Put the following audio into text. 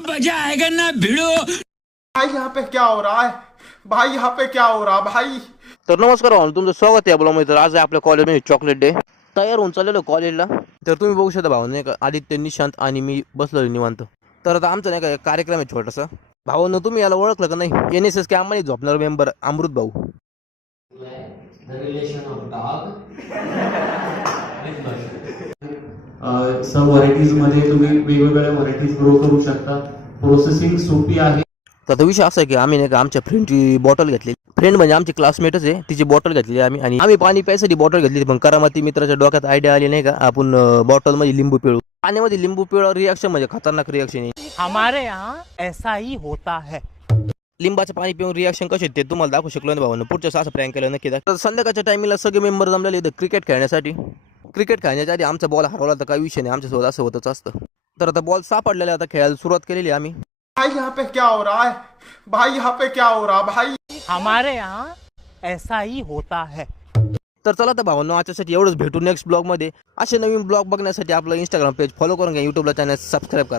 मजा आएगा ना भिड़ो। भाई यहाँ पे क्या हो रहा है? भाई यहाँ पे क्या हो रहा भाई? तर नमस्कार भाऊ, तुमचं स्वागत आहे ब्लॉगमध्ये. तर आज आहे आपल्या कॉलेजमध्ये चॉकलेट डे. तयार होऊन चाललेलो कॉलेजला. तर तुम्ही बघू शकता भाऊ नाही का, आदित्य, निशांत आणि मी बसलो निवांत. तर आता आमचा नाही का एक कार्यक्रम आहे छोटासा. भाऊनं तुम्ही याला ओळखलं का नाही? एनएसएस के अंबानी झोपणार मेंबर अमृत भाऊ. सर्व व्हरायटीजमध्ये तुम्ही वेगवेगळ्या व्हरायटीज ग्रो करू शकता. प्रोसेसिंग सोपी आहे. तर आता विषय असा आहे की आम्ही नाही का आमच्या फ्रेंडची बॉटल घेतली. फ्रेंड म्हणजे आमची क्लासमेटच आहे, तिची बॉटल घेतली आम्ही. आणि आम्ही पाणी प्यायसाठी बॉटल घेतली. पण करामती मित्राच्या डोक्यात आयडिया आली नाही का, आपण बॉटलमध्ये लिंबू पिळू. पाण्यामध्ये लिंबू पिळल्यावर रिॲक्शन म्हणजे खतरनाक रिॲक्शन आहे. हमारे यहाँ ऐसा ही होता है. लिंबाचं पाणी पिऊन रिॲक्शन कसे ते तुम्हाला दाखवू शकलो ना भावानं. पुढच्या असं प्रँक केलं नक्की. तर संध्याकाळच्या टायमिंगला सगळे मेंबर जमलेले इथं क्रिकेट खेळण्यासाठी. क्रिकेट खेळण्याच्या आधी आमचा बॉल हरवला तर काही विषय नाही, आमच्यासोबत असं होतच असतं. तर आता बॉल सापडलेला, आता खेळायला सुरुवात केलेली आम्ही. भाई यहाँ पे क्या हो रहा है? भाई यहाँ पे क्या हो रहा भाई? हमारे यहाँ ऐसा ही होता है. तर चला तर भावांनो, आजच्यासाठी एवढंच. भेटू नेक्स्ट ब्लॉगमध्ये. असे नवीन ब्लॉग बघण्यासाठी आपलं इंस्टाग्राम पेज फॉलो करून घ्या, यूट्यूबला चॅनल सबस्क्राईब करा.